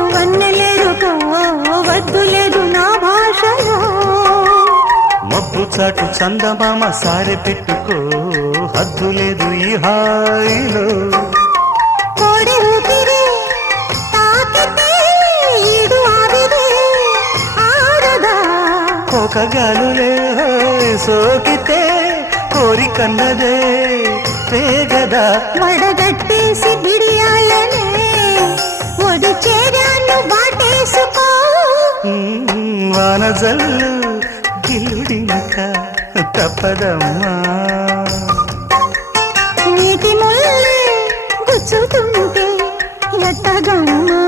చాటు వన్నెలేరుకో వద్దు లేదు నా భాషలో మబ్బు చాటు చందమామ సారె పెట్టుకో హద్దు లేదు ఈ హాయిలో కోడి ఊపిరి తాకితే ఈడు ఆవిరి ఆరదా కోకగాలులే సోకితే కోరికన్నదే పేగదా వడగట్టేసి బిడియాలనే ఒడి చేరాను బాటేసుకో వానజల్లు గిల్లుడినక తప్పదమ్మా నీటి ముల్లే గుచ్చుతుంటే ఎట్టగమ్మా